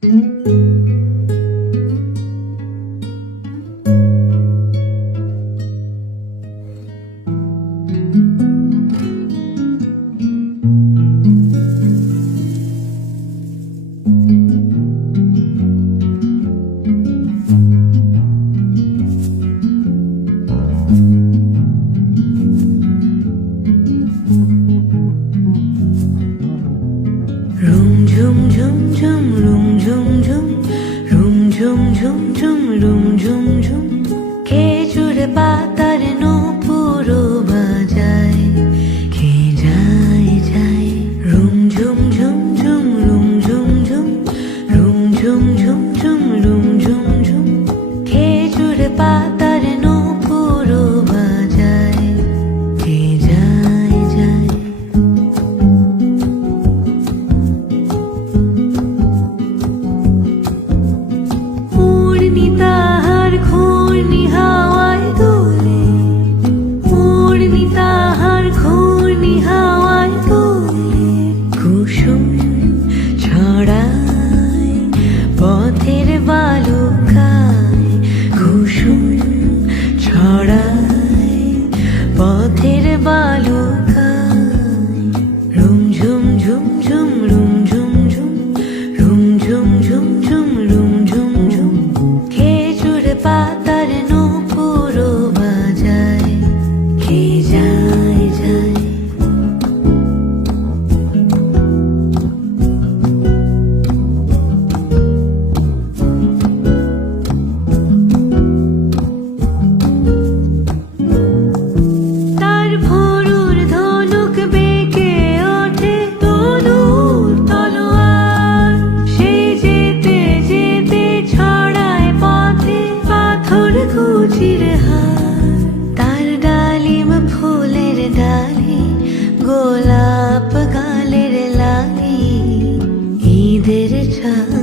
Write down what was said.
Room zoom zoom zoom, room zoom zoom, room zoom zoom zoom, room zoom zoom. খেজুর পাতার নূপুরও বাজায়, কে যায় যায়। রুম ঝুম ঝুম ঝুম, রুম ঝুম ঝুম, room ঝুম ঝুম ঝুম, room ঝুম ঝুম। খেজুর পাতার নূপুরও বাজায়, কে যায় যায়। তাহার ঘূর্ণি হাওয়ায় দোলে, উড়নি তাহার ঘূর্ণি হাওয়ায় দোলে। কুসুম ছড়ায় পথের বালুকায়, কুসুম ছড়ায় পথের বালুকায়। রুম ঝুম ঝুম ঝুম, রুম ঝুম ঝুম, রুম ঝুম ঝুম ঝুম, রুম ঝুম ঝুম। খেজুর পাতার নূপুরও বাজায়, কে যায় যায়। তার ভোরুর ধনুক বেঁকে ওঠে তনুর তলোয়ার, সে যেতে যেতে ছড়ায় পথে পাথর কুচির হার। তার ডালিম ফুলের ডালি, গোলাপ গালের লালি, ঈদের চাঁদ